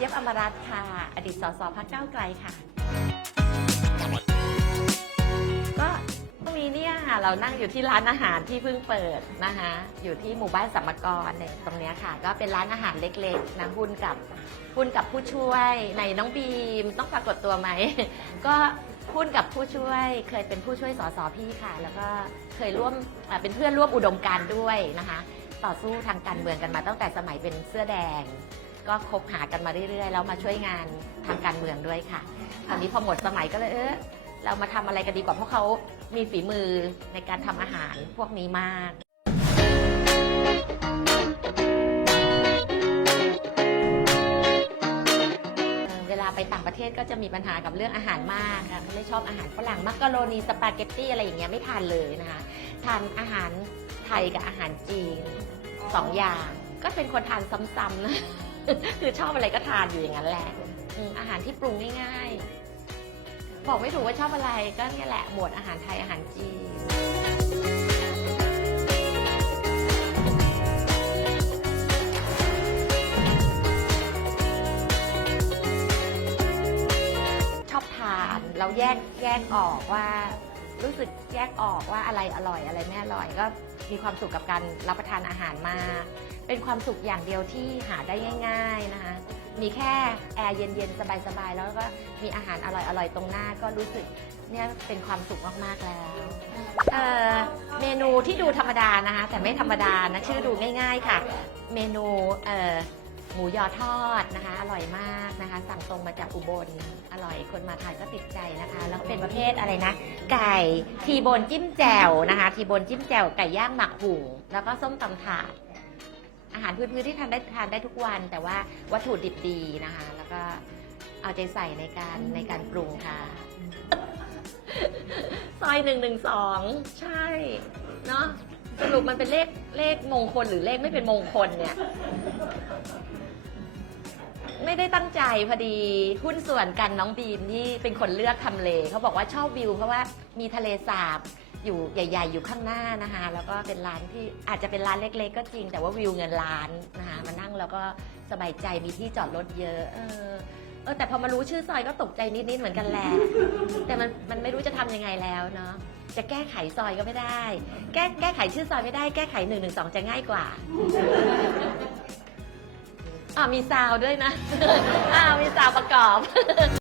เจี๊ยบอมรัตน์ค่ะ อดีตสสพักเก้าไกลค่ะ ก็ตรงนี้เนี่ยค่ะเรานั่งอยู่ที่ร้านอาหารที่เพิ่งเปิดนะคะอยู่ที่หมู่บ้านสัมมกรเนี่ยตรงนี้ค่ะ ก็เป็นร้านอาหารเล็กๆนะหุ้นกับหุ้นกับผู้ช่วยในน้องบีมต้องปรากฏตัวไหม ก็หุ้นกับผู้ช่วย เคยเป็นผู้ช่วยสสพี่ค่ะ แล้วก็เคยร่วมเป็นเพื่อนร่วมอุดมการด้วยนะคะ ต่อสู้ทางการเมืองกันมาตั้งแต่สมัยเป็นเสื้อแดง ก็คบหากันมาเรื่อยๆแล้วมาช่วยงานทางการเมืองด้วยค่ะตอนนี้พอหมดสมัยก็เลยเออเรามาทำอะไรกันดีกว่าเพราะเขามีฝีมือในการทำอาหารพวกนี้มาก เอ่อเวลาไปต่างประเทศก็จะมีปัญหากับเรื่องอาหารมากค่ะไม่ชอบอาหารฝรั่งมักกะโรนีสปาเกตตี้อะไรอย่างเงี้ยไม่ทานเลยนะคะทานอาหารไทยกับอาหารจีนสองอย่าง ก็เป็นคนทานซ้ำๆนะ คือชอบอะไรก็ทานอยู่อย่างนั้นแหละอาหารที่ปรุงง่ายๆ บอกไม่ถูกว่าชอบอะไรก็เนี่ยแหละหมวดอาหารไทยอาหารจีนชอบทานเราแยกแยกออกว่า รู้สึกแยกออกว่าอะไรอร่อยอะไรไม่อร่อย ก็มีความสุขกับการรับประทานอาหารมาก เป็นความสุขอย่างเดียวที่หาได้ง่าย ๆนะคะมีแค่แอร์เย็นๆสบายๆแล้วก็มีอาหารอร่อยๆตรงหน้าก็รู้สึกเนี่ยเป็นความสุขมากๆแล้วเเมนูที่ดูธรรมดานะคะแต่ไม่ธรรมดานะชื่อดูง่าย ๆค่ะ เมนูเออ หมูยอทอดนะคะ อร่อยมากนะคะ สั่งตรงมาจากอุบลอร่อยคนมาทานก็ติดใจนะคะ แล้วก็เป็นประเภทอะไรนะ ไก่ทีโบนจิ้มแจ่วนะคะ ทีโบนจิ้มแจ่วไก่ย่างหมักหุงแล้วก็ส้มตำถาดอาหารพื้นๆที่ทานได้ทานได้ทุกวัน แต่ว่าวัตถุดิบดีนะคะ แล้วก็เอาใจใส่ในการในการปรุงค่ะซอยหนึ่งหนึ่งสองใช่เนาะสรุปมันเป็นเลขเลขมงคลหรือเลขไม่เป็นมงคลเนี่ย ได้ตั้งใจพอดีหุ้นส่วนกันน้องบีมนี่เป็นคนเลือกทำเลเขาบอกว่าชอบวิวเพราะว่ามีทะเลสาบอยู่ใหญ่ ๆ อยู่ข้างหน้านะคะแล้วก็เป็นร้านที่อาจจะเป็นร้านเล็ก ๆ ก็จริง แต่ว่าวิวเงินล้านนะคะมานั่งแล้วก็สบายใจมีที่จอดรถเยอะเออเออแต่พอมารู้ชื่อซอยก็ตกใจนิด ๆ เหมือนกันแหละแต่มันมันไม่รู้จะทำยังไงแล้วเนาะจะแก้ไขซอยก็ไม่ได้ แก้แก้ไขชื่อซอยไม่ได้แก้ไขหนึ่งหนึ่งสองจะง่ายกว่า อ่ามีซาวด้วยนะ อ่ามีซาวประกอบ